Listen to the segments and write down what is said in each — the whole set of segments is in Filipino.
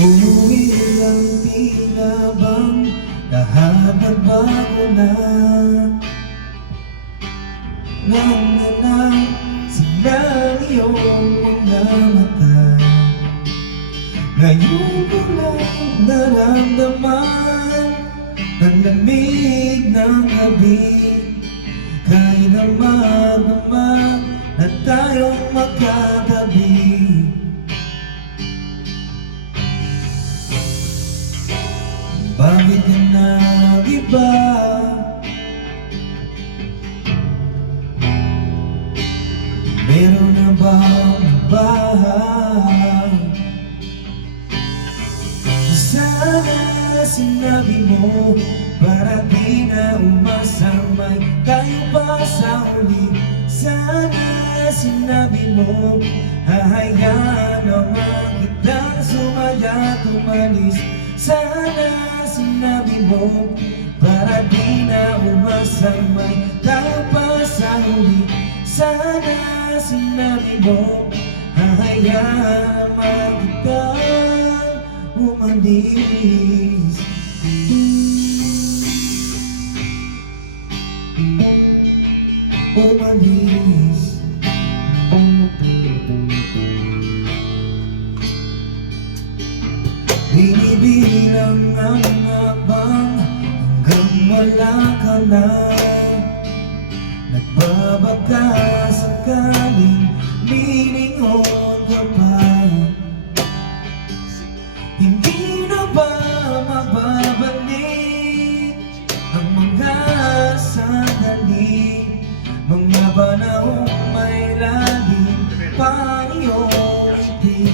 Uuwi lang tila bang lahat nagbago na. Lang na lang silang iyong mga mata. Ngayon ko lang naramdaman ang lamig ng gabi. Kahit na magdamag na tayong magkatabi. Bakit ka nag-iba? Meron na bang iba? Sana sinabi mo para di na umasamay tayo pa sa huli. Sana sinabi mo hahayaan naman kitang sumaya at umalis. Sana sinabi mo para di na umasamay tayo pa sa huli. Sana sinabi mo hahayaan naman kitang umalis. Umalis. Binibilang ang abang hanggang wala ka na. Nagbabaka sakaling lilingon ka pa. Hindi na ba mababalik ang mga sandali, mga panahong may laging pa iyong ngiti?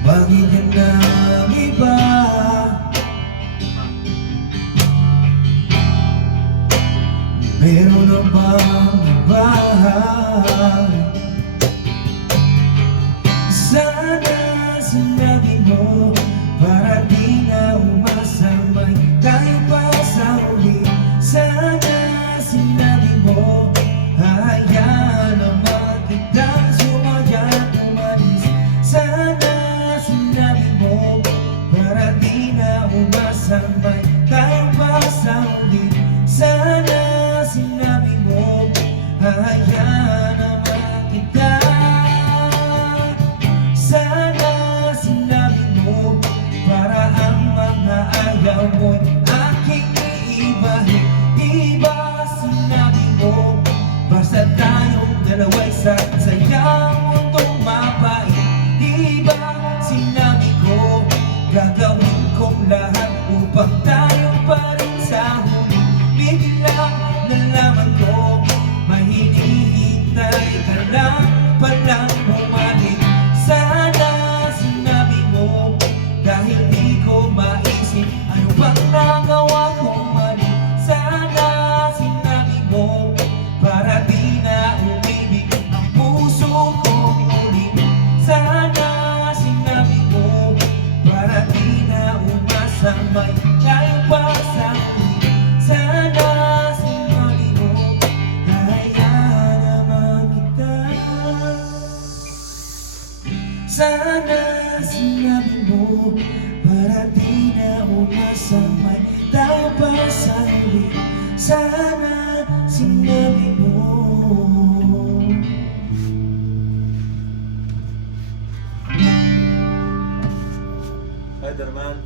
Bakit ka nag-iba? Meron na bang iba? Sana sinabi mo para di na umasamay tayo pa sa huli. Sana sinabi mo hahayaan naman kitang sumaya at umalis. Sana sinabi mo para di na umasamay tayo pa sa huli. Sana sinabi mo hahayaan naman kita. Sana sinabi mo para ang mga ayaw mo'y aking iibahin. Diba sinabi mo basta tayong dalawa'y sayang mundong mapait. Diba sinabi ko gagawin kong lahat upang tayo pa rin sa huli. Biglang nalaman ko may hinihintay ka lang palang bumalik. Sana sinabi mo dahil di ko maisip ano bang nagawa kong mali. Sana sinabi mo para di na umibig ang puso kong ulit. Sana sinabi mo para di na umasamay tayo pa sa huli. Sana sinabi mo hahayaan naman kita. Sana sinabi mo para di na umasamay tayo pa sa huli. Sana sinabi mo. Spider-Man.